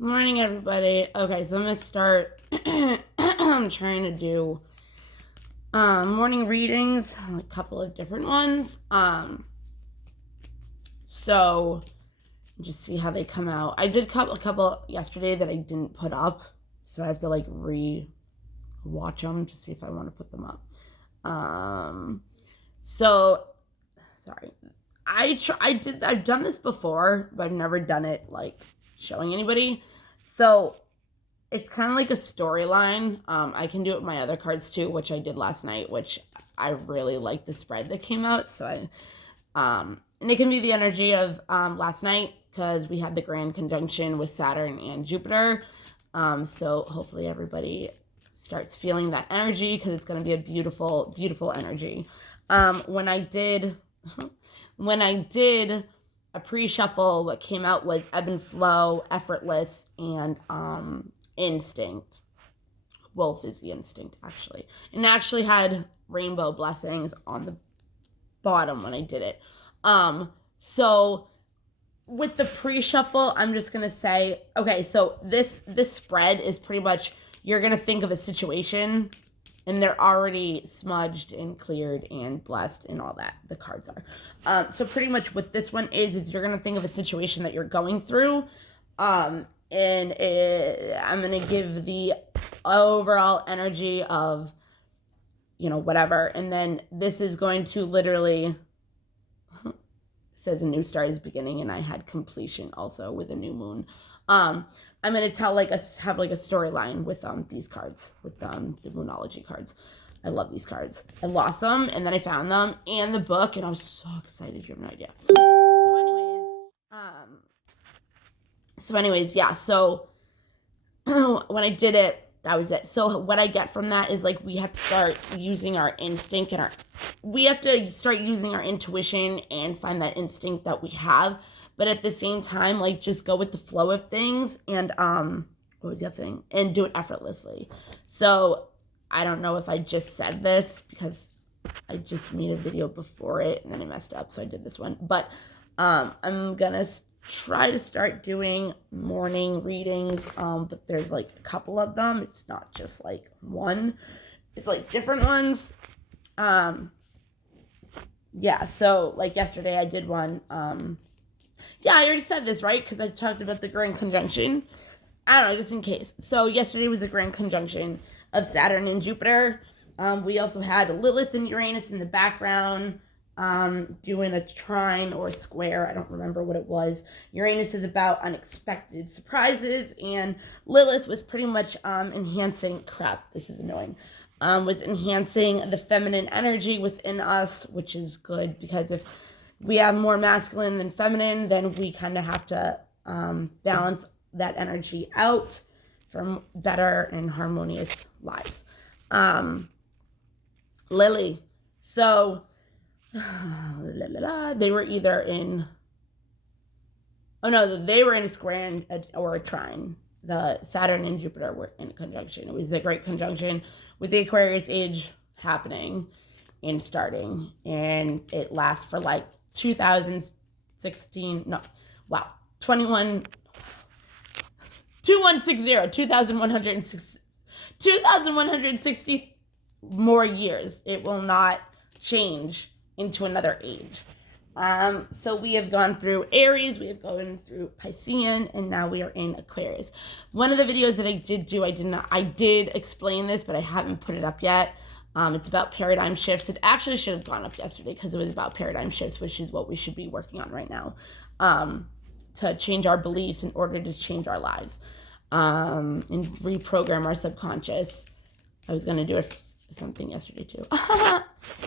Morning, everybody. Okay, so I'm gonna start. I'm trying to do morning readings, a couple of different ones. So just see how they come out. I did a couple yesterday that I didn't put up, so I have to watch them to see if I want to put them up. So sorry, I've done this before, but I've never done it like showing anybody. So it's kind of like a storyline. I can do it with my other cards too, which I did last night, which I really liked the spread that came out. So and it can be the energy of last night because we had the grand conjunction with Saturn and Jupiter. So hopefully everybody starts feeling that energy because it's going to be a beautiful, beautiful energy. When I did a pre-shuffle, what came out was ebb and flow, effortless, and instinct. Wolf is the instinct, actually. And actually had rainbow blessings on the bottom when I did it. So with the pre-shuffle, I'm just going to say, okay, so this spread is pretty much, you're going to think of a situation and they're already smudged and cleared and blessed and all that. The cards are. So pretty much what this one is you're going to think of a situation that you're going through. And I'm going to give the overall energy of, whatever. And then this is going to literally, says a new start is beginning, and I had completion also with a new moon. I'm going to have a storyline with these cards, with the Moonology cards. I love these cards. I lost them, and then I found them, and the book, and I was so excited. You have no idea. So anyways, yeah. So when I did it, that was it. So what I get from that is we have to start using our instinct and we have to start using our intuition and find that instinct that we have. But at the same time, just go with the flow of things and, what was the other thing? And do it effortlessly. So I don't know if I just said this because I just made a video before it and then I messed up. So I did this one, but, I'm gonna try to start doing morning readings, but there's a couple of them. It's not just one. It's different ones. Yeah, so yesterday I did one. Yeah, I already said this, right? Because I talked about the grand conjunction. I don't know, just in case. So yesterday was a grand conjunction of Saturn and Jupiter. We also had Lilith and Uranus in the background, doing a trine or a square. I don't remember what it was. Uranus is about unexpected surprises, and Lilith was pretty much enhancing, this is annoying, was enhancing the feminine energy within us, which is good because if we have more masculine than feminine, then we kind of have to balance that energy out for better and harmonious lives. Lily. So they were either in, they were in a square or a trine. The Saturn and Jupiter were in a conjunction. It was a great conjunction with the Aquarius age happening and starting, and it lasts for 2160 more years. It will not change into another age. So we have gone through Aries, we have gone through Piscean, and now we are in Aquarius. One of the videos that I did do, I did explain this, but I haven't put it up yet. It's about paradigm shifts. It actually should have gone up yesterday because it was about paradigm shifts, which is what we should be working on right now, to change our beliefs in order to change our lives, and reprogram our subconscious. I was going to do something yesterday too.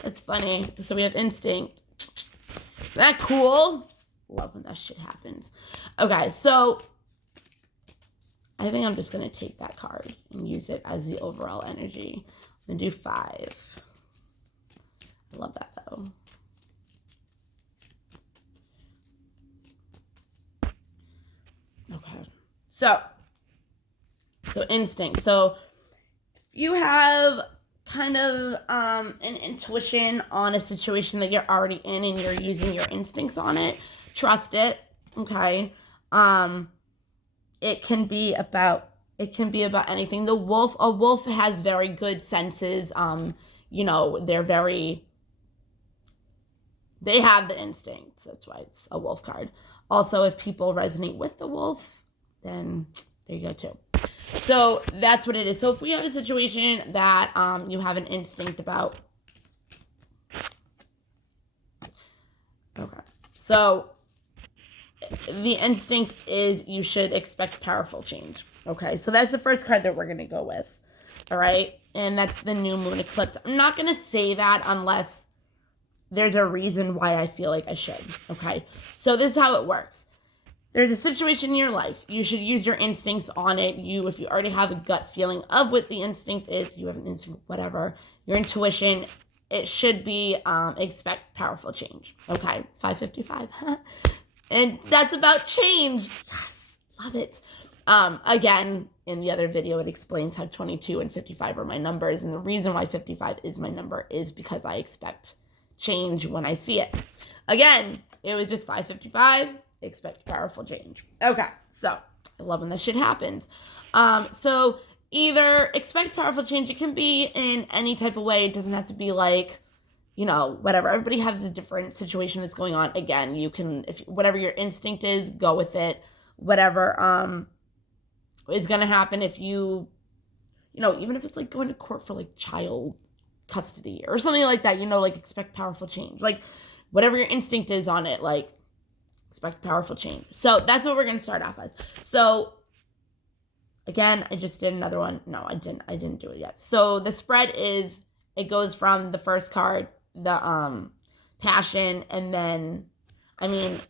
That's funny. So we have instinct. Isn't that cool? Love when that shit happens. Okay, so I think I'm just going to take that card and use it as the overall energy. I'm going to do 5. I love that though. Okay. So instinct. So you have kind of an intuition on a situation that you're already in and you're using your instincts on it. Trust it. Okay. It can be about anything. A wolf has very good senses. They have the instincts. That's why it's a wolf card. Also, if people resonate with the wolf, then there you go too. So that's what it is. So if we have a situation that you have an instinct about. Okay. So the instinct is you should expect powerful change. Okay. So that's the first card that we're going to go with. All right. And that's the new moon eclipse. I'm not going to say that unless there's a reason why I feel like I should. Okay. So this is how it works. There's a situation in your life. You should use your instincts on it. If you already have a gut feeling of what the instinct is, you have an instinct, whatever, your intuition, it should be expect powerful change. Okay. 555. And that's about change. Yes. Love it. Again, in the other video, it explains how 22 and 55 are my numbers. And the reason why 55 is my number is because I expect change when I see it. Again, it was just 555, expect powerful change. Okay, so I love when that shit happens. So either expect powerful change, it can be in any type of way. It doesn't have to be like, whatever. Everybody has a different situation that's going on. Again, you can, if whatever your instinct is, go with it. Whatever is going to happen if you, even if it's like going to court for like child custody or something like that, like expect powerful change. Like whatever your instinct is on it, like expect powerful change. So that's what we're going to start off as. So again, I just did another one. No, I didn't do it yet. So the spread is, it goes from the first card, the passion, and then the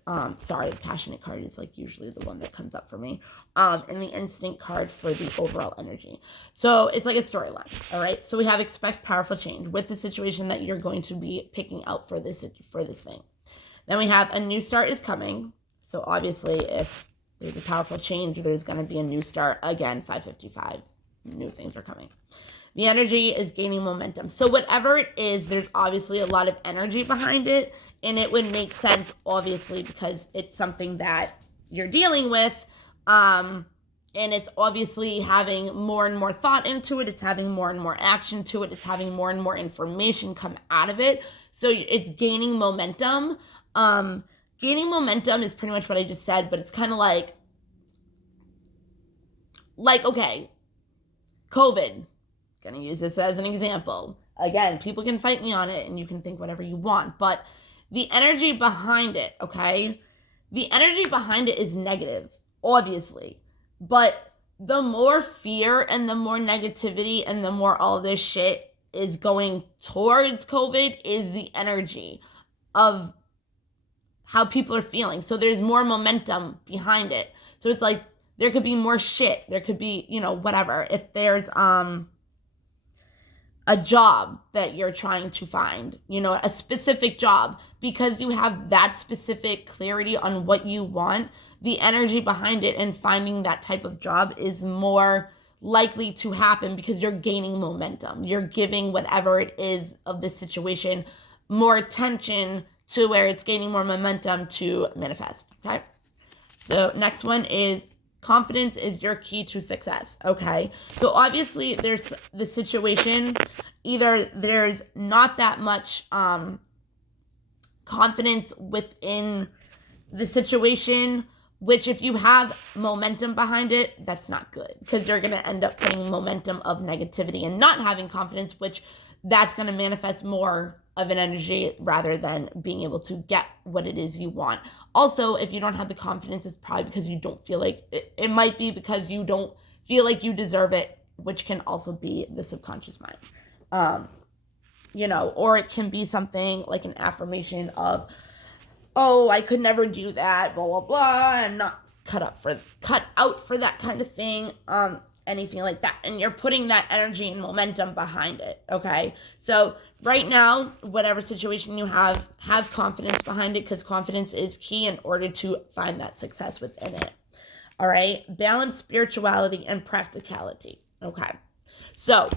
passionate card is like usually the one that comes up for me. And the instinct card for the overall energy. So it's like a storyline. All right. So we have expect powerful change with the situation that you're going to be picking out for this thing. Then we have a new start is coming. So obviously if there's a powerful change, there's going to be a new start. Again, 555, new things are coming. The energy is gaining momentum. So whatever it is, there's obviously a lot of energy behind it. And it would make sense, obviously, because it's something that you're dealing with. And it's obviously having more and more thought into it. It's having more and more action to it. It's having more and more information come out of it. So it's gaining momentum. Gaining momentum is pretty much what I just said, but it's kind of like, okay, COVID. Going to use this as an example. Again, people can fight me on it and you can think whatever you want, but the energy behind it, okay? The energy behind it is negative, obviously, but the more fear and the more negativity and the more all this shit is going towards COVID is the energy of how people are feeling. So there's more momentum behind it. So it's like there could be more shit. There could be, whatever. If there's a job that you're trying to find, a specific job, because you have that specific clarity on what you want, the energy behind it and finding that type of job is more likely to happen because you're gaining momentum. You're giving whatever it is of this situation more attention to where it's gaining more momentum to manifest, okay? So next one is confidence is your key to success, okay? So obviously there's the situation, either there's not that much confidence within the situation, which if you have momentum behind it, that's not good because you're going to end up putting momentum of negativity and not having confidence, which that's going to manifest more of an energy rather than being able to get what it is you want. Also, if you don't have the confidence, it's probably because you don't feel like it might be because you don't feel like you deserve it, which can also be the subconscious mind. Or it can be something like an affirmation of, oh, I could never do that, blah, blah, blah, and not cut out for that kind of thing. Anything like that. And you're putting that energy and momentum behind it, okay? So right now, whatever situation you have confidence behind it because confidence is key in order to find that success within it, all right? Balance spirituality and practicality, okay? So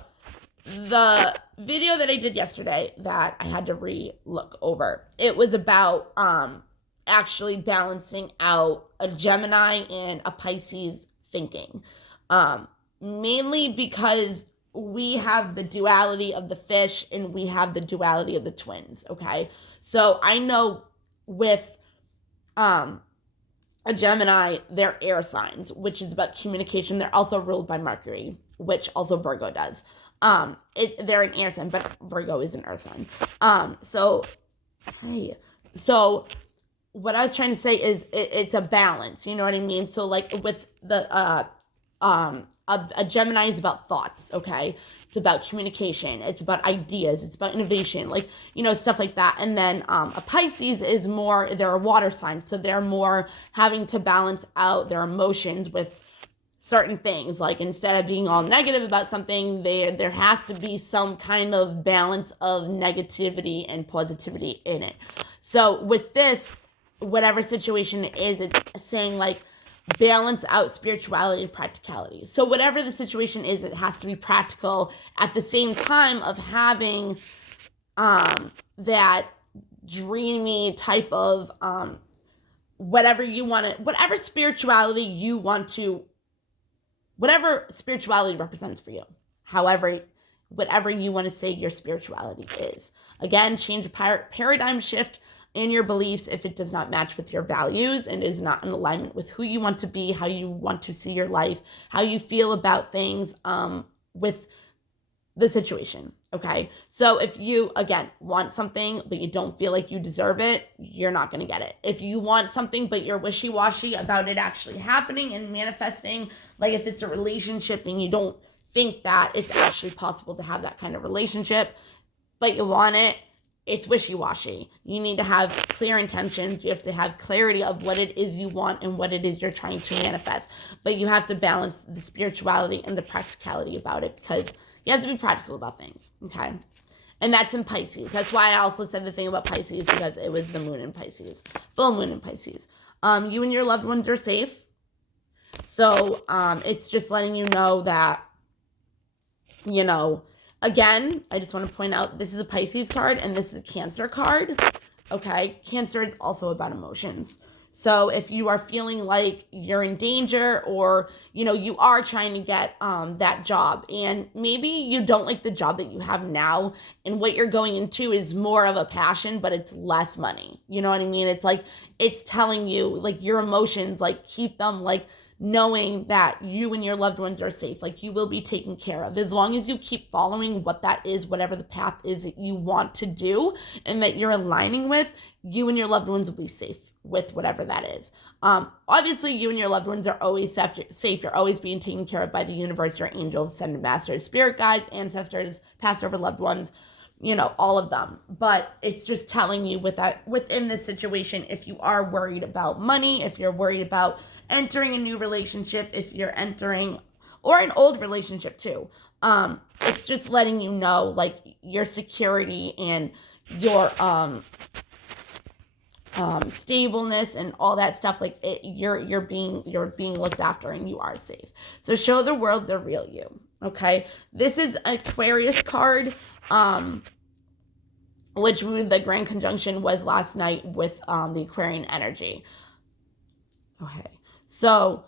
the video that I did yesterday that I had to re-look over, it was about actually balancing out a Gemini and a Pisces thinking. Mainly because we have the duality of the fish and we have the duality of the twins, okay? So I know with a Gemini, they're air signs, which is about communication. They're also ruled by Mercury, which also Virgo does. They're an air sign, but Virgo is an earth sign. So what I was trying to say is it's a balance. You know what I mean? So like with the a Gemini is about thoughts, okay? It's about communication. It's about ideas. It's about innovation, like, stuff like that. And then a Pisces is more, they're a water sign. So they're more having to balance out their emotions with certain things. Like instead of being all negative about something, there has to be some kind of balance of negativity and positivity in it. So with this, whatever situation it is, it's saying like balance out spirituality and practicality. So whatever the situation is, it has to be practical at the same time of having that dreamy type of whatever spirituality represents for you. However, whatever you want to say your spirituality is. Again, change a paradigm shift in your beliefs if it does not match with your values and is not in alignment with who you want to be, how you want to see your life, how you feel about things with the situation, okay? So if you, again, want something but you don't feel like you deserve it, you're not going to get it. If you want something but you're wishy-washy about it actually happening and manifesting, like if it's a relationship and you don't think that it's actually possible to have that kind of relationship, but you want it, it's wishy-washy. You need to have clear intentions. You have to have clarity of what it is you want and what it is you're trying to manifest. But you have to balance the spirituality and the practicality about it, because you have to be practical about things, okay? And that's in Pisces. That's why I also said the thing about Pisces, because it was the moon in Pisces, full moon in Pisces. You and your loved ones are safe. So it's just letting you know that, again, I just want to point out, this is a Pisces card and this is a Cancer card, okay? Cancer is also about emotions. So if you are feeling like you're in danger, or, you are trying to get that job and maybe you don't like the job that you have now, and what you're going into is more of a passion, but it's less money. You know what I mean? It's like, it's telling you, like, your emotions, like, keep them, like, knowing that you and your loved ones are safe, like you will be taken care of as long as you keep following what that is, whatever the path is that you want to do and that you're aligning with. You and your loved ones will be safe with whatever that is. Obviously, you and your loved ones are always safe. You're always being taken care of by the universe, your angels, ascended masters, spirit guides, ancestors, past over loved ones, all of them. But it's just telling you within this situation, if you are worried about money, if you're worried about entering a new relationship, if you're entering, or an old relationship too, it's just letting you know, like, your security and your stableness and all that stuff, like you're being looked after and you are safe. So show the world the real you. Okay, this is Aquarius card, which the grand conjunction was last night with the Aquarian energy. Okay, so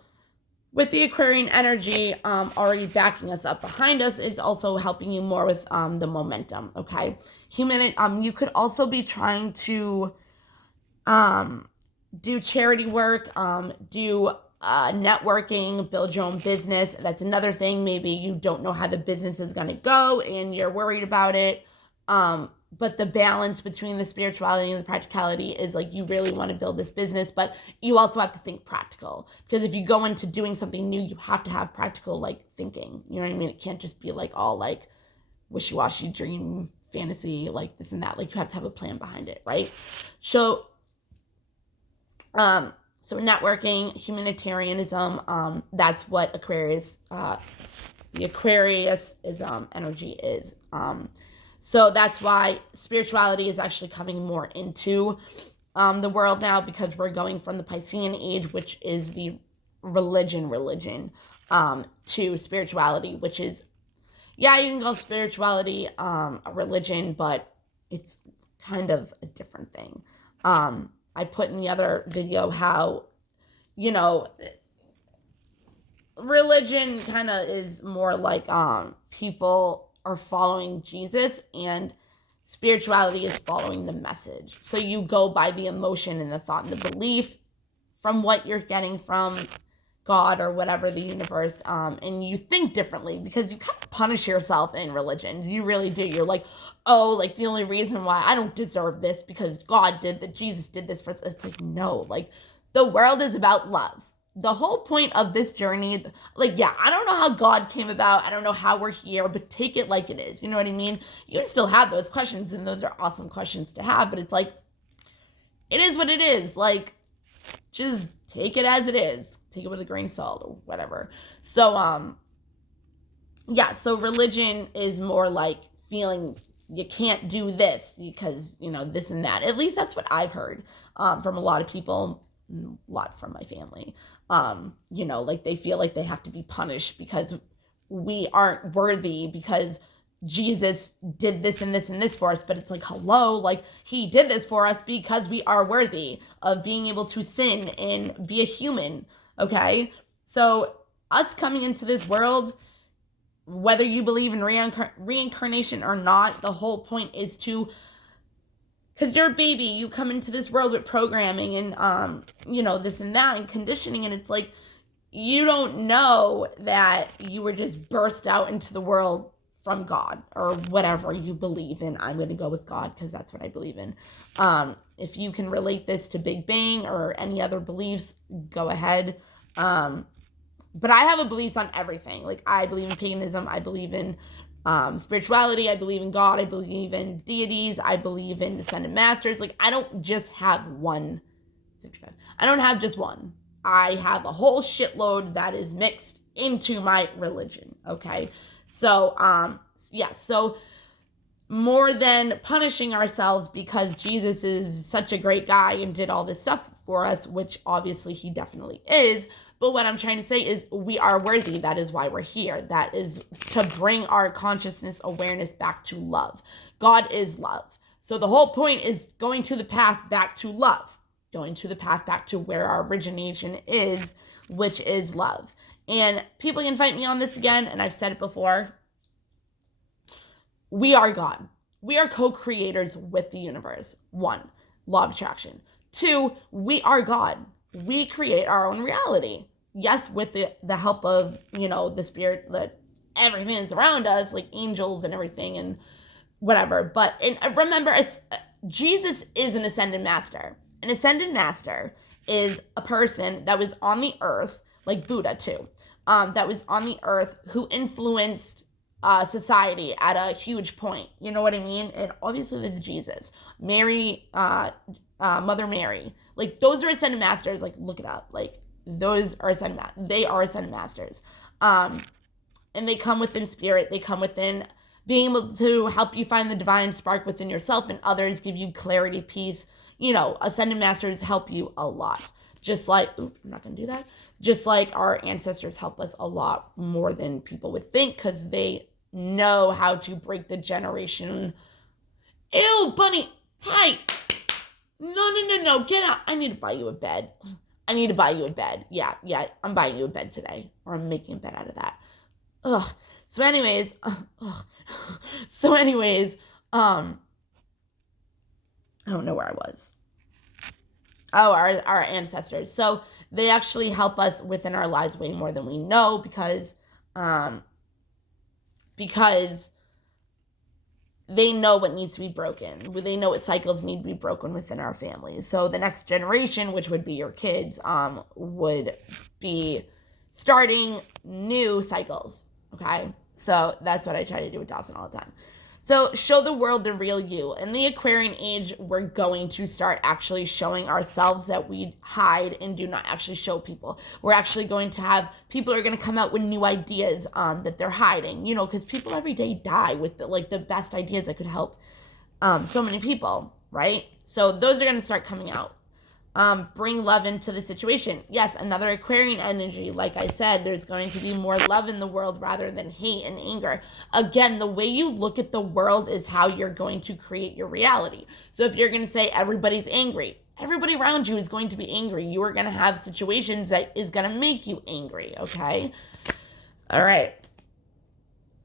with the Aquarian energy already backing us up behind us, is also helping you more with the momentum. Okay, you could also be trying to do charity work, do networking, build your own business. That's another thing. Maybe you don't know how the business is going to go and you're worried about it. But the balance between the spirituality and the practicality is like, you really want to build this business, but you also have to think practical, because if you go into doing something new, you have to have practical, like, thinking. You know what I mean? It can't just be like all like wishy-washy dream fantasy, like this and that. Like, you have to have a plan behind it, right? So networking, humanitarianism, that's what Aquarius, the Aquarius is energy is. So that's why spirituality is actually coming more into the world now, because we're going from the Piscean age, which is the religion, to spirituality, which is, yeah, you can call spirituality a religion, but it's kind of a different thing. I put in the other video how, religion kind of is more like people are following Jesus, and spirituality is following the message. So you go by the emotion and the thought and the belief from what you're getting from God or whatever, the universe, and you think differently because you kind of punish yourself in religions. You really do. You're like, oh, like the only reason why I don't deserve this because God did that, Jesus did this for us. It's like, no, like the world is about love. The whole point of this journey, like, yeah, I don't know how God came about. I don't know how we're here, but take it like it is. You know what I mean? You can still have those questions, and those are awesome questions to have, but it's like, it is what it is. Like, just take it as it is. Take it with a grain of salt or whatever. So, yeah, so religion is more like feeling you can't do this because, you know, this and that. At least that's what I've heard from a lot of people, a lot from my family. You know, like they feel like they have to be punished because we aren't worthy because Jesus did this and this and this for us. But it's like, hello, like he did this for us because we are worthy of being able to sin and be a human. Okay, so us coming into this world, whether you believe in reincarnation or not, the whole point is to, because you're a baby, you come into this world with programming and, you know, this and that and conditioning, and it's like, you don't know that you were just burst out into the world from God or whatever you believe in. I'm going to go with God because that's what I believe in. If you can relate this to Big Bang or any other beliefs, go ahead. But I have a beliefs on everything. Like I believe in paganism. I believe in spirituality. I believe in God. I believe in deities. I believe in descendant masters. Like I don't just have one. I don't have just one. I have a whole shitload that is mixed into my religion. Okay. So, yeah. So more than punishing ourselves because Jesus is such a great guy and did all this stuff for us, which obviously he definitely is. But what I'm trying to say is we are worthy. That is why we're here. That is to bring our consciousness awareness back to love. God is love. So the whole point is going to the path back to love, going to the path back to where our origination is, which is love. And people can fight me on this again, and I've said it before. We are God. We are co-creators with the universe. 1, law of attraction. 2, we are God. We create our own reality. Yes, with the help of, you know, the spirit, that everything that's around us, like angels and everything and whatever. But remember, Jesus is an ascended master. An ascended master is a person that was on the earth, like Buddha too, that was on the earth who influenced society at a huge point. You know what I mean? And obviously this is Jesus. Mary, Mother Mary. Like those are ascended masters. Like look it up. Like those are they are ascended masters. And they come within spirit. They come within being able to help you find the divine spark within yourself, and others give you clarity, peace. You know, ascended masters help you a lot. Just like, I'm not going to do that. Just like our ancestors help us a lot more than people would think because they know how to break the generation. Ew, bunny. Hi. No. Get out. I need to buy you a bed. Yeah. I'm buying you a bed today. Or I'm making a bed out of that. Ugh. So anyways, I don't know where I was. Oh, our ancestors. So they actually help us within our lives way more than we know because they know what needs to be broken. They know what cycles need to be broken within our families. So the next generation, which would be your kids, would be starting new cycles. Okay? So that's what I try to do with Dawson all the time. So show the world the real you. In the Aquarian age, we're going to start actually showing ourselves that we hide and do not actually show people. We're actually going to have, people are going to come out with new ideas that they're hiding, you know, because people every day die with the best ideas that could help so many people, right? So those are going to start coming out. Bring love into the situation. Yes, another Aquarian energy. Like I said, there's going to be more love in the world rather than hate and anger. Again, the way you look at the world is how you're going to create your reality. So if you're going to say everybody's angry, everybody around you is going to be angry. You are going to have situations that is going to make you angry, okay? All right.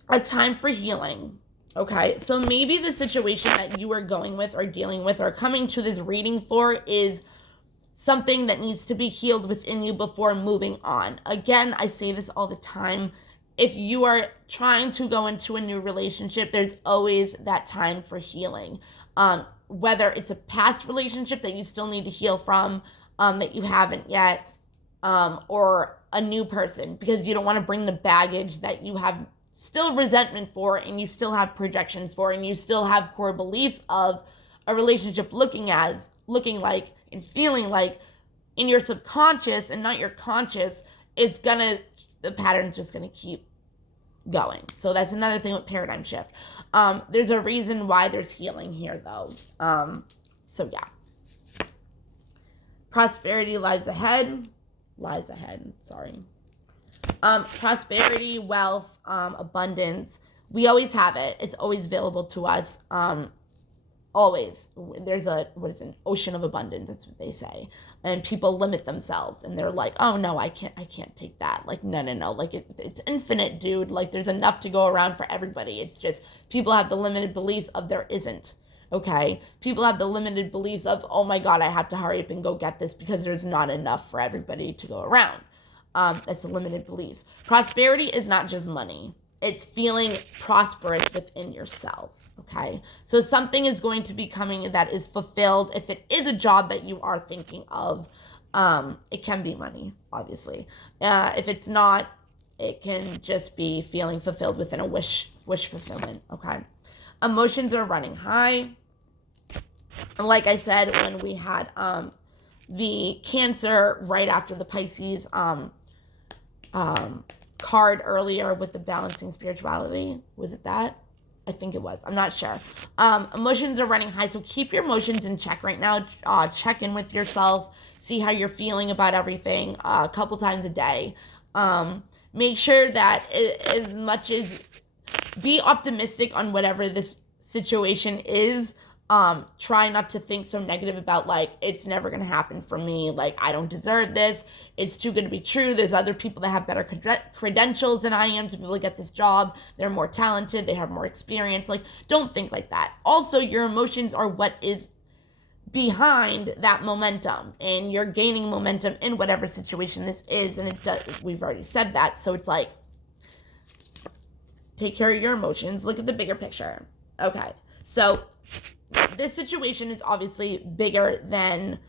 A time for healing. Okay, so maybe the situation that you are going with or dealing with or coming to this reading for is something that needs to be healed within you before moving on. Again, I say this all the time. If you are trying to go into a new relationship, there's always that time for healing. Whether it's a past relationship that you still need to heal from, that you haven't yet, or a new person, because you don't want to bring the baggage that you have still resentment for, and you still have projections for, and you still have core beliefs of a relationship looking like and feeling like in your subconscious and not your conscious. The pattern's just gonna keep going. So that's another thing with paradigm shift. There's a reason why there's healing here, though. So yeah. Prosperity lies ahead. Sorry. Prosperity, wealth, abundance. We always have it. It's always available to us. Always. There's an ocean of abundance. That's what they say. And people limit themselves, and they're like, oh no, I can't take that. Like, no. Like it's infinite, dude. Like there's enough to go around for everybody. It's just people have the limited beliefs of there isn't. Okay? People have the limited beliefs of, oh my God, I have to hurry up and go get this because there's not enough for everybody to go around. That's the limited beliefs. Prosperity is not just money. It's feeling prosperous within yourself, okay? So something is going to be coming that is fulfilled. If it is a job that you are thinking of, it can be money, obviously. If it's not, it can just be feeling fulfilled within a wish fulfillment, okay? Emotions are running high. Like I said, when we had the Cancer right after the Pisces card earlier with the balancing spirituality. Was it that? I think it was. I'm not sure. Emotions are running high, so keep your emotions in check right now. Check in with yourself. See how you're feeling about everything a couple times a day. Make sure that as much as be optimistic on whatever this situation is. Try not to think so negative about, like, it's never going to happen for me. Like, I don't deserve this. It's too good to be true. There's other people that have better credentials than I am to be able to get this job. They're more talented. They have more experience. Like, don't think like that. Also, your emotions are what is behind that momentum, and you're gaining momentum in whatever situation this is. And we've already said that. So it's like, take care of your emotions. Look at the bigger picture. Okay. So this situation is obviously bigger than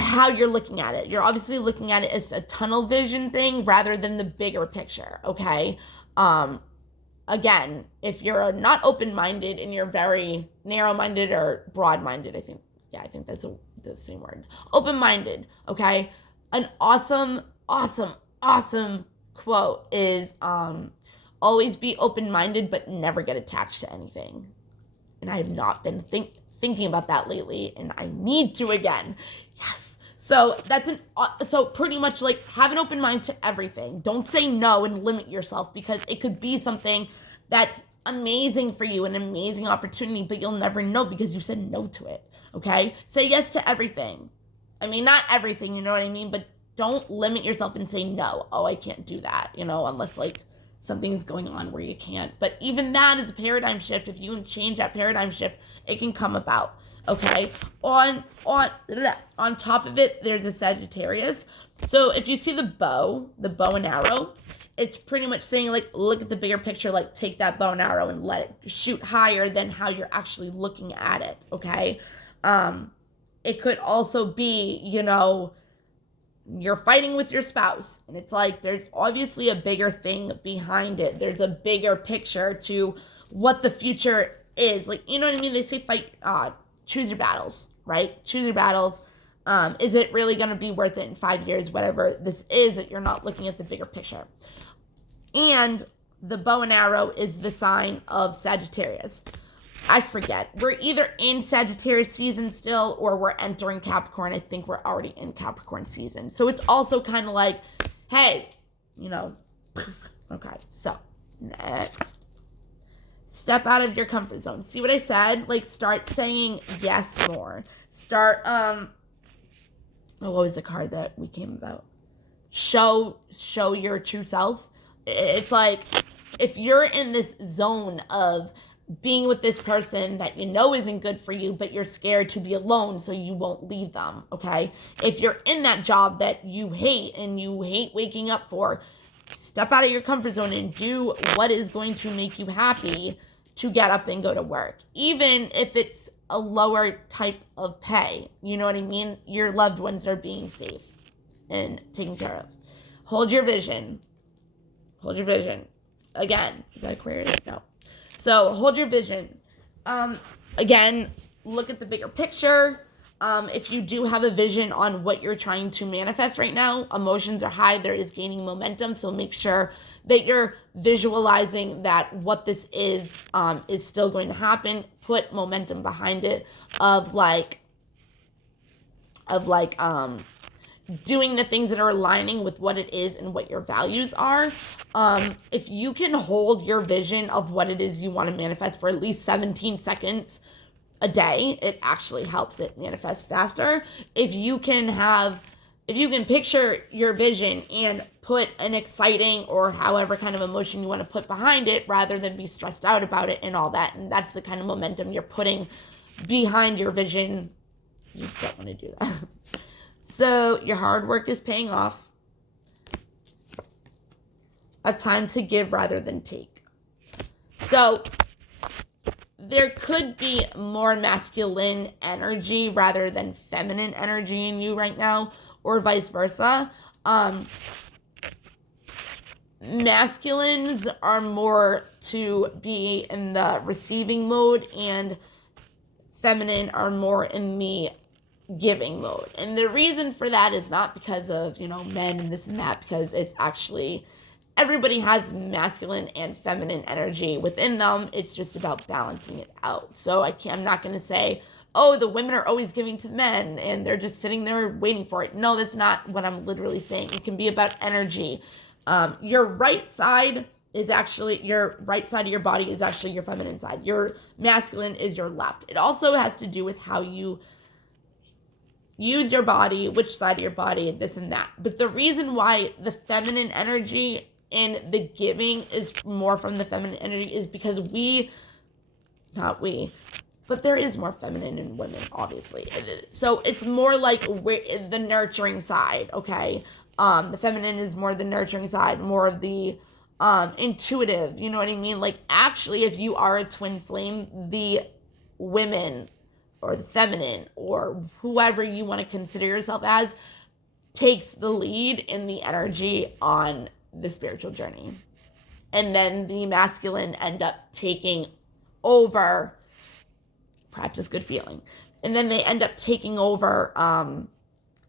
how you're looking at it. You're obviously looking at it as a tunnel vision thing rather than the bigger picture, okay? Again, if you're not open-minded and you're very narrow-minded or broad-minded, I think that's the same word. Open-minded, okay? An awesome quote is, always be open-minded but never get attached to anything. And I have not been thinking about that lately, and I need to again. Yes. So so pretty much like have an open mind to everything. Don't say no and limit yourself, because it could be something that's amazing for you, an amazing opportunity, but you'll never know because you said no to it. Okay? Say yes to everything. I mean, not everything, you know what I mean? But don't limit yourself and say no. Oh, I can't do that, unless like something's going on where you can't. But even that is a paradigm shift. If you can change that paradigm shift, it can come about. Okay? On top of it, there's a Sagittarius. So if you see the bow and arrow, it's pretty much saying, like, look at the bigger picture, like, take that bow and arrow and let it shoot higher than how you're actually looking at it. Okay? It could also be, you're fighting with your spouse, and it's like there's obviously a bigger thing behind it. There's a bigger picture to what the future is. Like, you know what I mean? They say choose your battles, right? Choose your battles. Is it really going to be worth it in 5 years? Whatever this is, that you're not looking at the bigger picture. And the bow and arrow is the sign of Sagittarius. I forget. We're either in Sagittarius season still, or we're entering Capricorn. I think we're already in Capricorn season. So it's also kind of like, hey, Okay, so next. Step out of your comfort zone. See what I said? Like, start saying yes more. Start, what was the card that we came about? Show your true self. It's like, if you're in this zone of being with this person that you know isn't good for you, but you're scared to be alone, so you won't leave them, okay? If you're in that job that you hate and you hate waking up for, step out of your comfort zone and do what is going to make you happy to get up and go to work. Even if it's a lower type of pay, you know what I mean? Your loved ones are being safe and taken care of. Hold your vision. Hold your vision. Again, is that Aquarius? No. So hold your vision. Again, look at the bigger picture. If you do have a vision on what you're trying to manifest right now, emotions are high, there is gaining momentum. So make sure that you're visualizing that what this is still going to happen. Put momentum behind it of doing the things that are aligning with what it is and what your values are. If you can hold your vision of what it is you want to manifest for at least 17 seconds a day, it actually helps it manifest faster. If you can picture your vision and put an exciting or however kind of emotion you want to put behind it, rather than be stressed out about it and all that, and that's the kind of momentum you're putting behind your vision, you don't want to do that. So your hard work is paying off. A time to give rather than take. So there could be more masculine energy rather than feminine energy in you right now, or vice versa. Masculines are more to be in the receiving mode, and feminine are more in the giving mode. And the reason for that is not because of, men and this and that, because it's actually, everybody has masculine and feminine energy within them. It's just about balancing it out. So I'm not going to say, oh, the women are always giving to the men and they're just sitting there waiting for it. No, that's not what I'm literally saying. It can be about energy. Your right side of your body is actually your feminine side. Your masculine is your left. It also has to do with how you use your body, which side of your body, this and that. But the reason why the feminine energy and the giving is more from the feminine energy is because but there is more feminine in women, obviously. So it's more like the nurturing side, okay? The feminine is more the nurturing side, more of the intuitive, you know what I mean? Like, actually, if you are a twin flame, the women or the feminine or whoever you want to consider yourself as takes the lead in the energy on the spiritual journey. And then the masculine end up taking over, practice good feeling. And then they end up taking over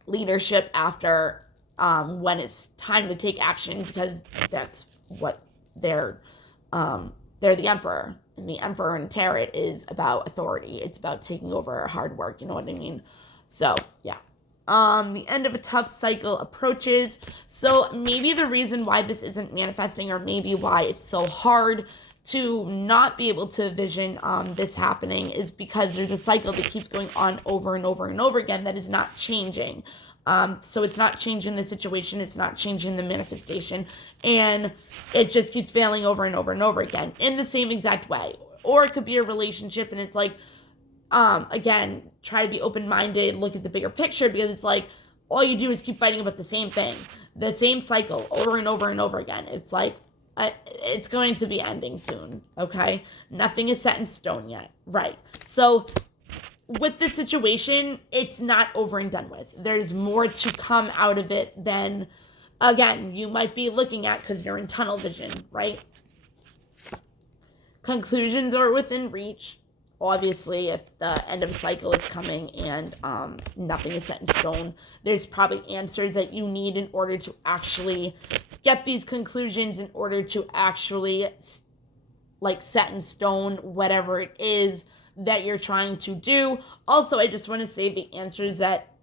leadership after when it's time to take action, because that's what they're the emperor. And the emperor in tarot is about authority. It's about taking over hard work, you know what I mean? So, yeah. The end of a tough cycle approaches. So maybe the reason why this isn't manifesting, or maybe why it's so hard to not be able to vision this happening, is because there's a cycle that keeps going on over and over and over again that is not changing. So it's not changing the situation, it's not changing the manifestation, and it just keeps failing over and over and over again in the same exact way. Or it could be a relationship and it's like, again, try to be open-minded, look at the bigger picture, because it's like all you do is keep fighting about the same thing, the same cycle over and over and over again. It's like, it's going to be ending soon, okay? Nothing is set in stone yet, right? So with this situation, it's not over and done with. There's more to come out of it than, again, you might be looking at, because you're in tunnel vision, right? Conclusions are within reach. Obviously, if the end of a cycle is coming and nothing is set in stone, there's probably answers that you need in order to actually get these conclusions, in order to actually, like, set in stone whatever it is that you're trying to do. Also, I just want to say the answers that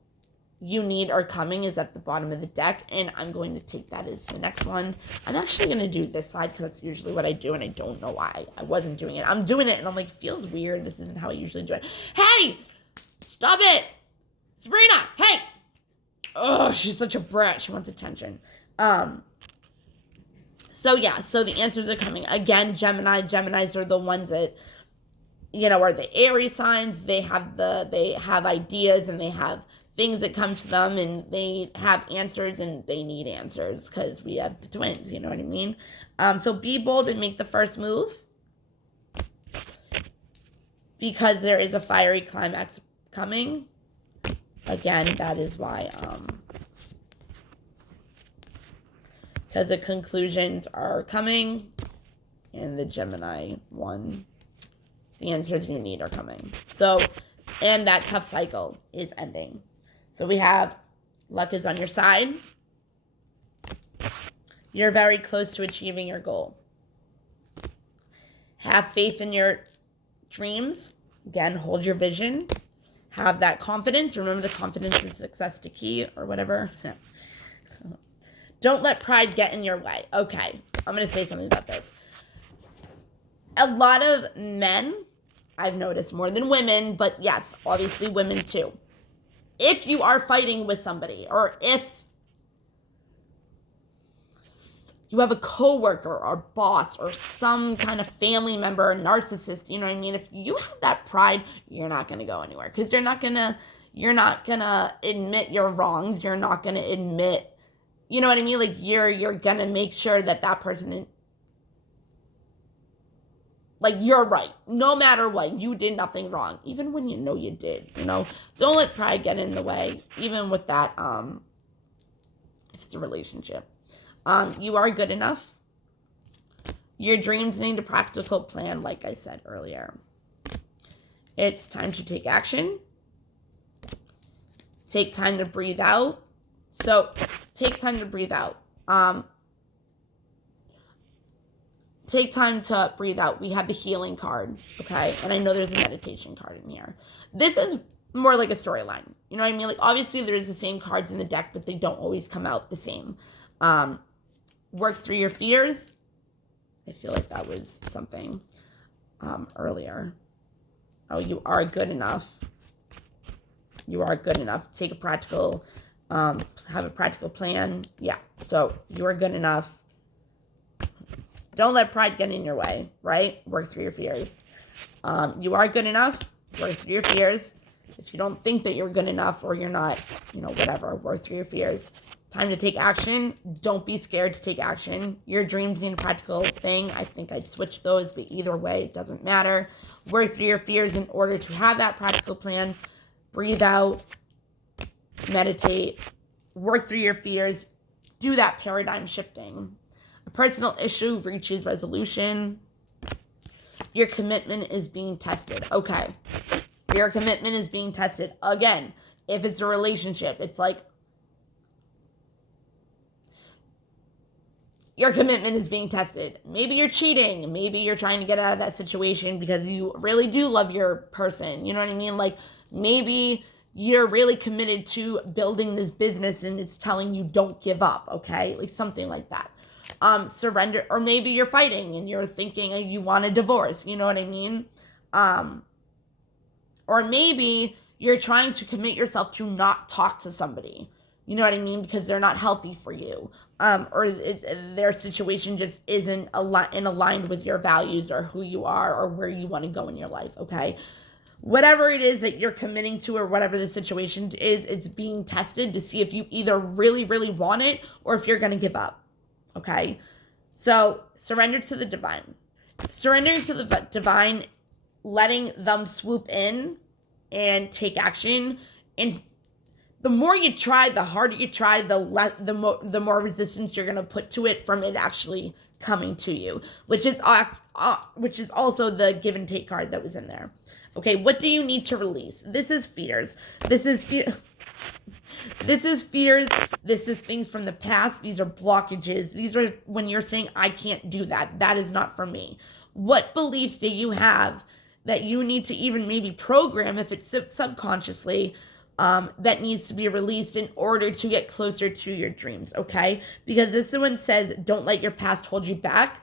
you need are coming is at the bottom of the deck, and I'm going to take that as the next one. I'm actually going to do this side because that's usually what I do, and I don't know why I wasn't doing it. I'm doing it, and I'm like, feels weird. This isn't how I usually do it. Hey! Stop it! Sabrina! Hey! Oh, she's such a brat. She wants attention. So the answers are coming. Again, Geminis are the ones that, are the Aries signs. They have ideas, and they have things that come to them, and they have answers, and they need answers because we have the twins, you know what I mean? So be bold and make the first move because there is a fiery climax coming. Again, that is why, because the conclusions are coming, and the Gemini one, the answers you need are coming. So, and that tough cycle is ending. So we have luck is on your side. You're very close to achieving your goal. Have faith in your dreams. Again, hold your vision. Have that confidence. Remember, the confidence is success to key or whatever. Don't let pride get in your way. Okay, I'm going to say something about this. A lot of men, I've noticed more than women, but yes, obviously women too. If you are fighting with somebody, or if you have a coworker or boss or some kind of family member or narcissist, you know what I mean? If you have that pride, you're not going to go anywhere because you're not going to admit your wrongs. You're not going to admit, you know what I mean? Like you're going to make sure that person, like you're right. No matter what, you did nothing wrong. Even when you know you did, don't let pride get in the way. Even with that, if it's a relationship. You are good enough. Your dreams need a practical plan, like I said earlier. It's time to take action. Take time to breathe out. So, take time to breathe out. Take time to breathe out. We have the healing card, okay? And I know there's a meditation card in here. This is more like a storyline. You know what I mean? Like, obviously, there's the same cards in the deck, but they don't always come out the same. Work through your fears. I feel like that was something earlier. Oh, you are good enough. You are good enough. Take a practical, have a practical plan. Yeah, so you are good enough. Don't let pride get in your way, right? Work through your fears. You are good enough. Work through your fears. If you don't think that you're good enough or you're not, whatever, work through your fears. Time to take action. Don't be scared to take action. Your dreams need a practical thing. I think I'd switch those, but either way, it doesn't matter. Work through your fears in order to have that practical plan. Breathe out. Meditate. Work through your fears. Do that paradigm shifting. A personal issue reaches resolution. Your commitment is being tested. Okay. Your commitment is being tested. Again, if it's a relationship, it's like, your commitment is being tested. Maybe you're cheating. Maybe you're trying to get out of that situation because you really do love your person. You know what I mean? Like, maybe you're really committed to building this business and it's telling you don't give up, okay? Like, something like that. Surrender. Or maybe you're fighting and you're thinking you want a divorce. You know what I mean? Or maybe you're trying to commit yourself to not talk to somebody. You know what I mean? Because they're not healthy for you. Or their situation just isn't aligned with your values or who you are or where you want to go in your life, okay? Whatever it is that you're committing to or whatever the situation is, it's being tested to see if you either really, really want it or if you're going to give up, okay? So surrender to the divine. Surrendering to the divine, letting them swoop in and take action. And the more you try, the harder you try, the more resistance you're going to put to it from it actually coming to you, which is also the give and take card that was in there. Okay, what do you need to release? This is fears. This is fear. This is fears. This is things from the past. These are blockages. These are when you're saying, I can't do that. That is not for me. What beliefs do you have that you need to even maybe program, if it's subconsciously, that needs to be released in order to get closer to your dreams, okay? Because this one says, don't let your past hold you back.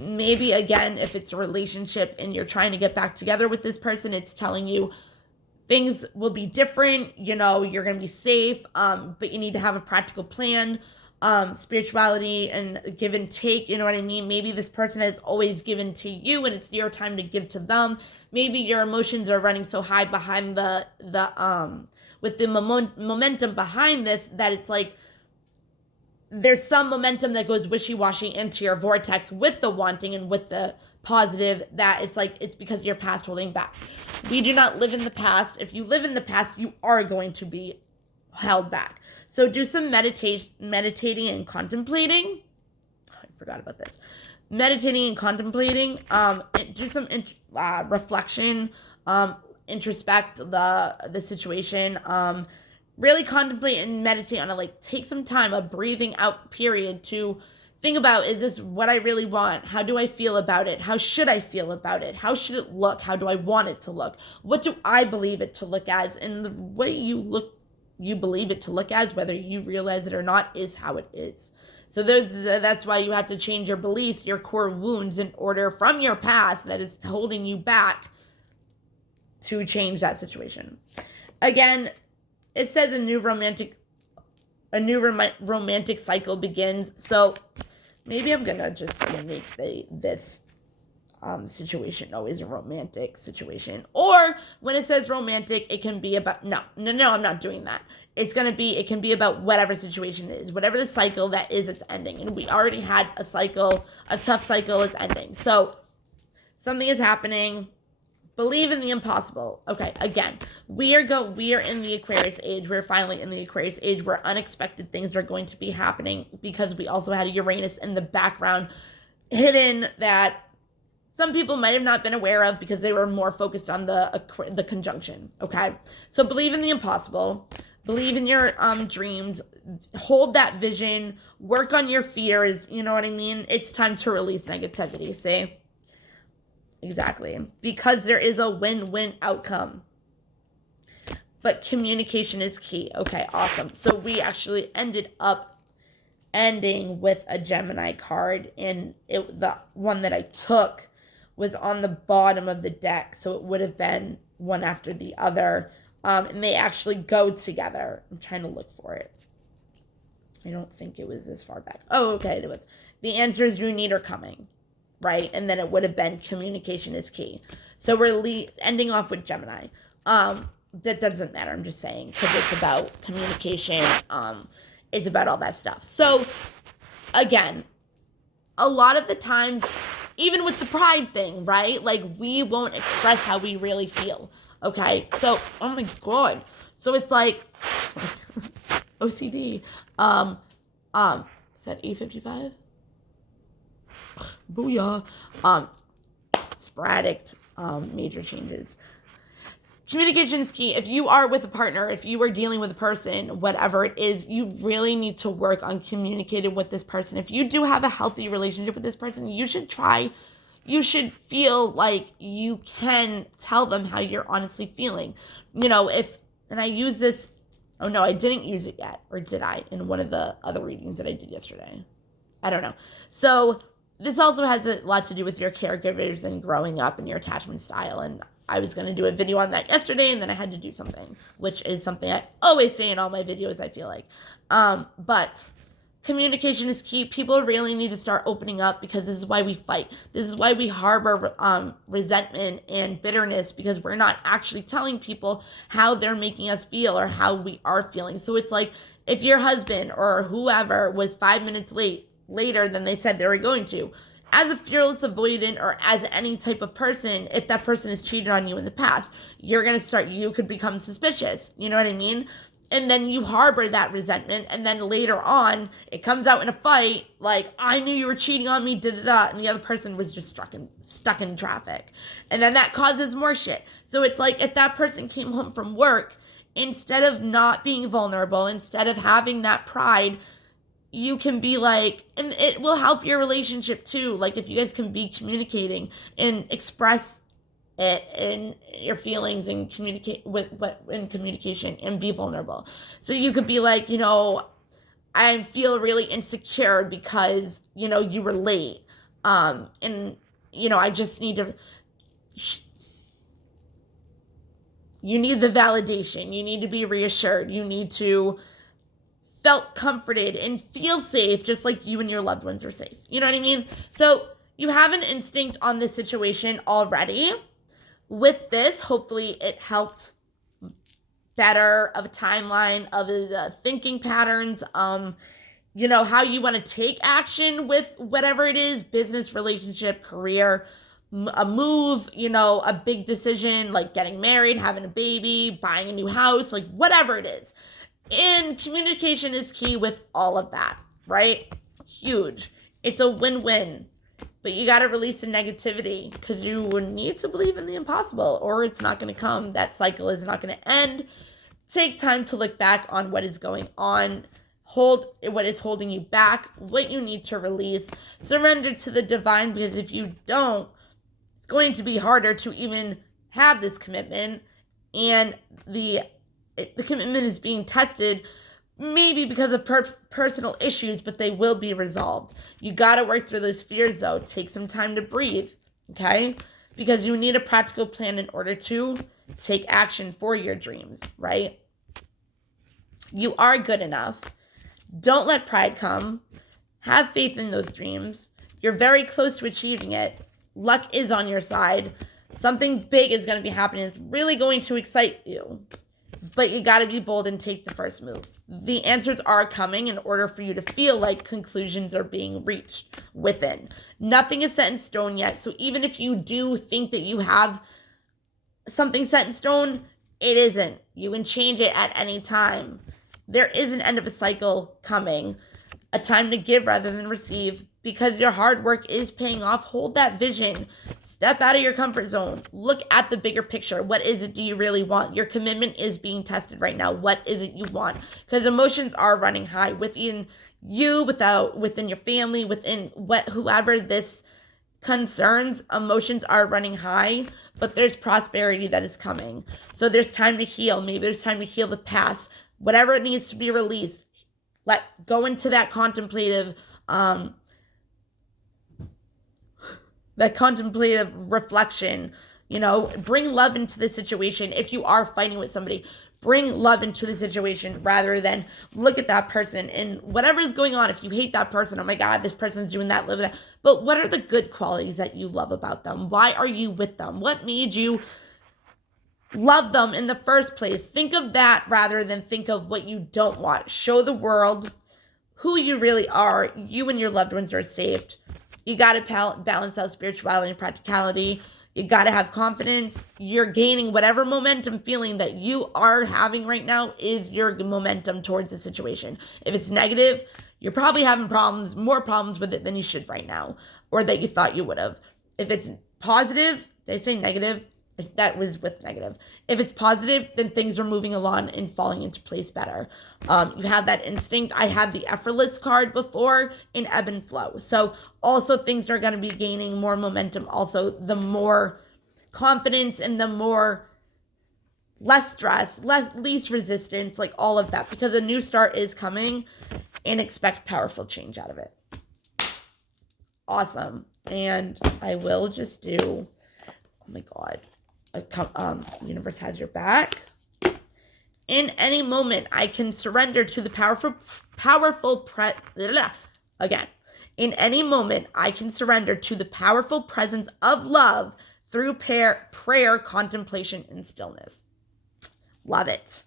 Maybe, again, if it's a relationship and you're trying to get back together with this person, it's telling you things will be different, you're going to be safe, but you need to have a practical plan. Spirituality and give and take, you know what I mean? Maybe this person has always given to you and it's your time to give to them. Maybe your emotions are running so high behind with the momentum behind this that it's like there's some momentum that goes wishy-washy into your vortex with the wanting and with the positive, that it's like it's because your past holding back. We do not live in the past. If you live in the past, you are going to be held back. So do some meditating and contemplating. I forgot about this. Meditating and contemplating. Do some reflection. Introspect the situation. Really contemplate and meditate on it. Like, take some time, a breathing out period to think about, is this what I really want? How do I feel about it? How should I feel about it? How should it look? How do I want it to look? What do I believe it to look as? And the way you believe it to look as, whether you realize it or not, is how it is. So that's why you have to change your beliefs, your core wounds, in order from your past that is holding you back to change that situation. Again, it says a new romantic cycle begins. So maybe I'm gonna just make this situation always a romantic situation. Or when it says romantic, it can be about, no, I'm not doing that. It can be about whatever situation it is, whatever the cycle that is, it's ending. And we already had a tough cycle is ending. So something is happening. Believe in the impossible. Okay, again, we are in the Aquarius age. We're finally in the Aquarius age where unexpected things are going to be happening, because we also had a Uranus in the background hidden that some people might have not been aware of because they were more focused on the conjunction, okay? So believe in the impossible. Believe in your dreams. Hold that vision. Work on your fears. You know what I mean? It's time to release negativity, see? Exactly. Because there is a win-win outcome. But communication is key. Okay, awesome. So we actually ended up ending with a Gemini card, and the one that I took was on the bottom of the deck, so it would have been one after the other, and they actually go together. I'm trying to look for it. I don't think it was this far back. Oh, okay, it was. The answers you need are coming, right? And then it would have been communication is key. So we're ending off with Gemini. That doesn't matter, I'm just saying, because it's about communication. It's about all that stuff. So, again, a lot of the times, even with the pride thing, right? Like, we won't express how we really feel, okay? So, oh my God. So, it's like, OCD. Is that 8:55? Booyah. Sporadic, major changes. Communication is key. If you are with a partner, if you are dealing with a person, whatever it is, you really need to work on communicating with this person. If you do have a healthy relationship with this person, you should feel like you can tell them how you're honestly feeling. And I use this, oh no, I didn't use it yet, or did I, in one of the other readings that I did yesterday? I don't know. So this also has a lot to do with your caregivers and growing up and your attachment style, and I was going to do a video on that yesterday, and then I had to do something, which is something I always say in all my videos, I feel like. But communication is key. People really need to start opening up, because this is why we fight. This is why we harbor resentment and bitterness, because we're not actually telling people how they're making us feel or how we are feeling. So it's like, if your husband or whoever was 5 minutes later than they said they were going to, as a fearless avoidant or as any type of person, if that person has cheated on you in the past, you could become suspicious. You know what I mean? And then you harbor that resentment, and then later on, it comes out in a fight, like, I knew you were cheating on me, da-da-da, and the other person was just stuck in traffic. And then that causes more shit. So it's like, if that person came home from work, instead of not being vulnerable, instead of having that pride, you can be like, and it will help your relationship too. Like, if you guys can be communicating and express in your feelings and communicate with what in communication and be vulnerable. So you could be like, I feel really insecure because, you were late. And, I just need to, you need the validation. You need to be reassured. You need to felt comforted and feel safe, just like you and your loved ones are safe. You know what I mean? So you have an instinct on this situation already. With this, hopefully it helped better of a timeline of thinking patterns, how you want to take action with whatever it is, business, relationship, career, a move, a big decision like getting married, having a baby, buying a new house, like whatever it is. And communication is key with all of that, right? Huge. It's a win-win. But you got to release the negativity because you need to believe in the impossible or it's not going to come. That cycle is not going to end. Take time to look back on what is going on. Hold what is holding you back, what you need to release. Surrender to the divine, because if you don't, it's going to be harder to even have this commitment. And the commitment is being tested, maybe because of personal issues, but they will be resolved. You got to work through those fears, though. Take some time to breathe, okay? Because you need a practical plan in order to take action for your dreams, right? You are good enough. Don't let pride come. Have faith in those dreams. You're very close to achieving it. Luck is on your side. Something big is going to be happening. It's really going to excite you. But you got to be bold and take the first move. The answers are coming in order for you to feel like conclusions are being reached within. Nothing is set in stone yet. So even if you do think that you have something set in stone, it isn't. You can change it at any time. There is an end of a cycle coming. A time to give rather than receive, because your hard work is paying off. Hold that vision. Step out of your comfort zone. Look at the bigger picture. What is it do you really want? Your commitment is being tested right now. What is it you want? Because emotions are running high within you, within your family, within whoever this concerns. Emotions are running high, but there's prosperity that is coming. So there's time to heal. Maybe there's time to heal the past. Whatever it needs to be released. Go into that contemplative reflection, bring love into the situation. If you are fighting with somebody, bring love into the situation rather than look at that person and whatever is going on. If you hate that person, oh my God, this person's doing that, live that. But what are the good qualities that you love about them? Why are you with them? What made you love them in the first place? Think of that rather than think of what you don't want. Show the world who you really are. You and your loved ones are saved. You got to balance out spirituality and practicality. You got to have confidence. You're gaining whatever momentum feeling that you are having right now is your momentum towards the situation. If it's negative, you're probably having more problems with it than you should right now, or that you thought you would have. If it's positive, did I say negative? That was with negative. If it's positive, then things are moving along and falling into place better. You have that instinct. I had the effortless card before in ebb and flow. So also things are going to be gaining more momentum. Also, the more confidence and the more less stress, least resistance, like all of that. Because a new start is coming and expect powerful change out of it. Awesome. And I will just do, oh my God. Universe has your back. In any moment, I can surrender to the In any moment, I can surrender to the powerful presence of love through prayer, contemplation, and stillness. Love it.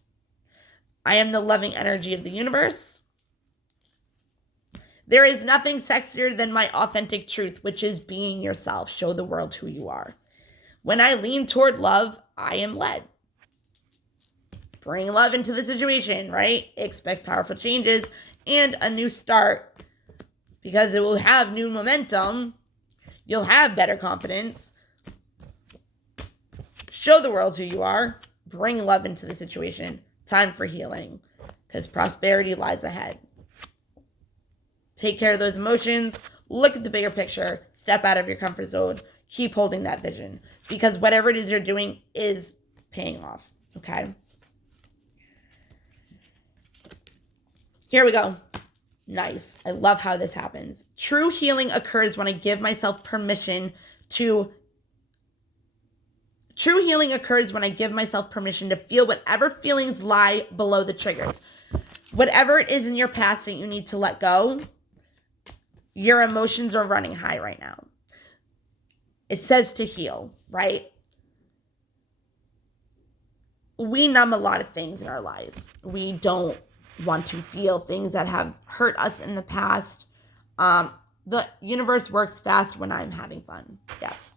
I am the loving energy of the universe. There is nothing sexier than my authentic truth, which is being yourself. Show the world who you are. When I lean toward love, I am led. Bring love into the situation, right? Expect powerful changes and a new start, because it will have new momentum. You'll have better confidence. Show the world who you are. Bring love into the situation. Time for healing, because prosperity lies ahead. Take care of those emotions. Look at the bigger picture. Step out of your comfort zone. keep holding that vision, because whatever it is you're doing is paying off, okay? Here we go. Nice. I love how this happens. True healing occurs when I give myself permission to True healing occurs when I give myself permission to feel whatever feelings lie below the triggers. Whatever it is in your past that you need to let go, your emotions are running high right now. It says to heal, right? We numb a lot of things in our lives. We don't want to feel things that have hurt us in the past. The universe works fast when I'm having fun. Yes.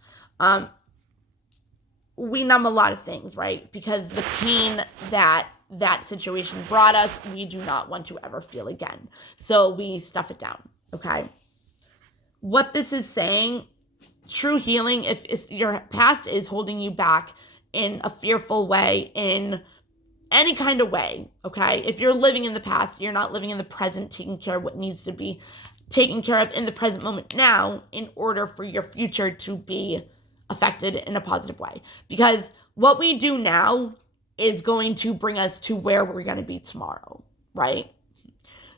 We numb a lot of things, right? Because the pain that situation brought us, we do not want to ever feel again. So we stuff it down, okay? What this is saying, true healing, if your past is holding you back in a fearful way, in any kind of way, okay? If you're living in the past, you're not living in the present, taking care of what needs to be taken care of in the present moment now in order for your future to be affected in a positive way. Because what we do now is going to bring us to where we're going to be tomorrow, right?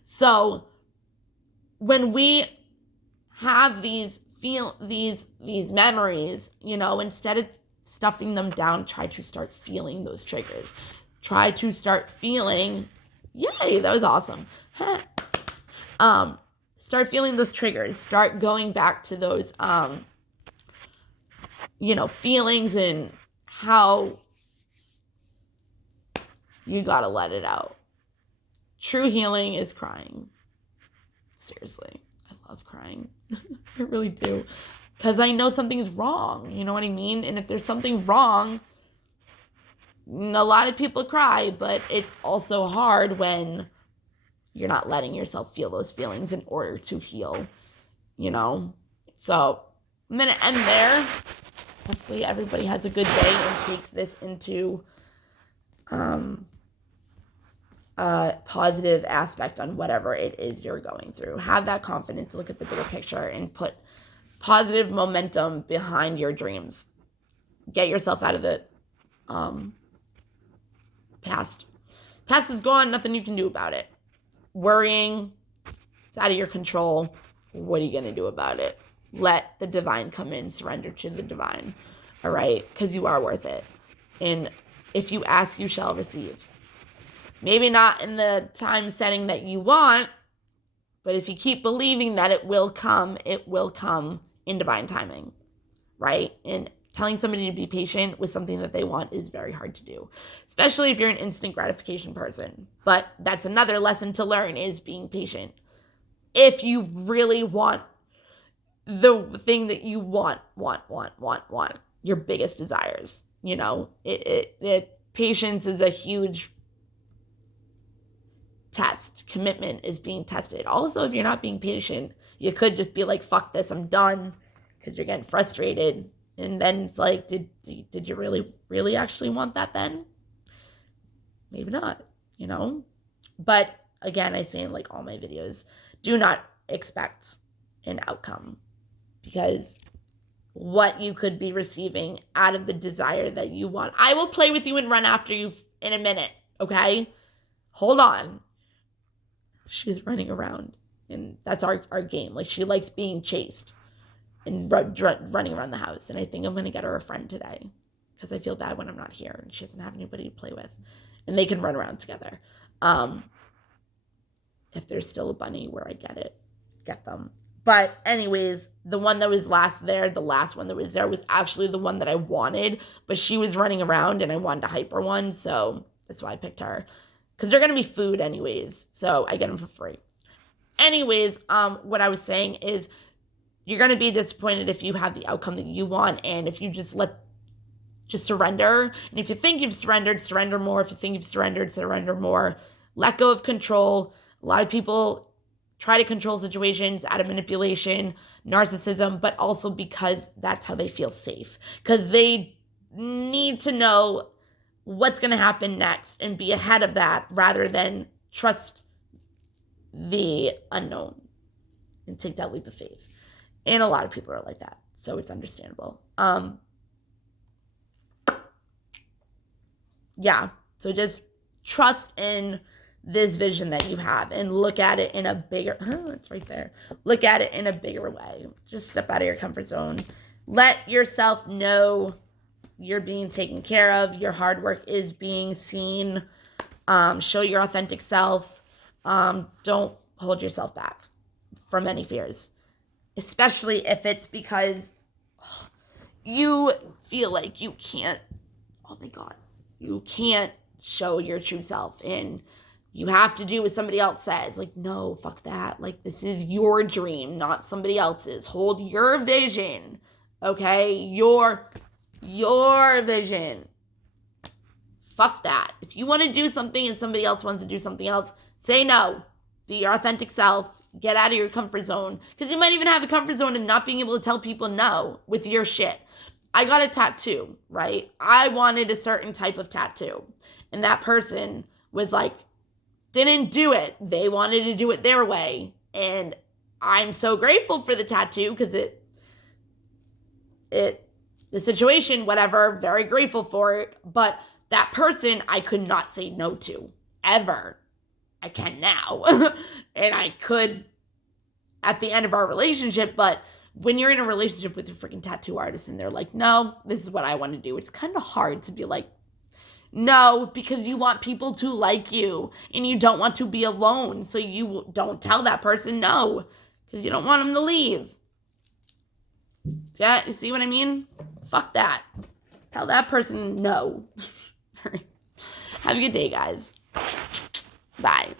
So when we have these memories, instead of stuffing them down, try to start feeling those triggers. Try to start feeling, yay, that was awesome. Start feeling those triggers. Start going back to those feelings and how you gotta let it out. True healing is crying. Seriously, I love crying. I really do. Because I know something's wrong. You know what I mean? And if there's something wrong, a lot of people cry, but it's also hard when you're not letting yourself feel those feelings in order to heal, So I'm going to end there. Hopefully everybody has a good day and takes this into a positive aspect on whatever it is you're going through. Have that confidence, look at the bigger picture, and put positive momentum behind your dreams. Get yourself out of the past. Past is gone, nothing you can do about it. Worrying, it's out of your control. What are you going to do about it? Let the divine come in, surrender to the divine, all right? Because you are worth it. And if you ask, you shall receive. Maybe not in the time setting that you want, but if you keep believing that it will come in divine timing, right? And telling somebody to be patient with something that they want is very hard to do, especially if you're an instant gratification person. But that's another lesson to learn, is being patient. If you really want the thing that you want, your biggest desires, patience is a huge test. Commitment is being tested. Also, if you're not being patient, you could just be like, fuck this, I'm done, because you're getting frustrated. And then it's like, did you really actually want that then? Maybe not, But again, I say in like all my videos, do not expect an outcome, because what you could be receiving out of the desire that you want. I will play with you and run after you in a minute, okay? Hold on. She's running around, and that's our game. Like, she likes being chased and running around the house. And I think I'm going to get her a friend today, because I feel bad when I'm not here and she doesn't have anybody to play with, and they can run around together. If there's still a bunny where I get them. But anyways, the one that was the last one that was there was actually the one that I wanted, but she was running around and I wanted to hype her one. So that's why I picked her, because they're going to be food anyways. So I get them for free. Anyways, what I was saying is, you're going to be disappointed if you have the outcome that you want, and if you just surrender. And if you think you've surrendered, surrender more. If you think you've surrendered, surrender more. Let go of control. A lot of people try to control situations out of manipulation, narcissism, but also because that's how they feel safe. Because they need to know what's going to happen next and be ahead of that, rather than trust the unknown and take that leap of faith. And a lot of people are like that. So it's understandable. Yeah. So just trust in this vision that you have and look at it in a bigger, it's right there. Look at it in a bigger way. Just step out of your comfort zone. Let yourself know you're being taken care of. Your hard work is being seen. Show your authentic self. Don't hold yourself back from any fears, especially if it's because you feel like you can't, oh my God, you can't show your true self and you have to do what somebody else says. Like, no, fuck that. Like, this is your dream, not somebody else's. Hold your vision, okay? Your vision. Fuck that. If you want to do something and somebody else wants to do something else, say no. Be your authentic self. Get out of your comfort zone. Because you might even have a comfort zone and not being able to tell people no with your shit. I got a tattoo, right? I wanted a certain type of tattoo. And that person was like, didn't do it. They wanted to do it their way. And I'm so grateful for the tattoo because the situation, whatever, very grateful for it. But that person I could not say no to, ever. I can now. And I could at the end of our relationship, but when you're in a relationship with your freaking tattoo artist and they're like, no, this is what I want to do, it's kind of hard to be like, no, because you want people to like you and you don't want to be alone. So you don't tell that person no because you don't want them to leave. Yeah, you see what I mean? Fuck that. Tell that person no. Have a good day, guys. Bye.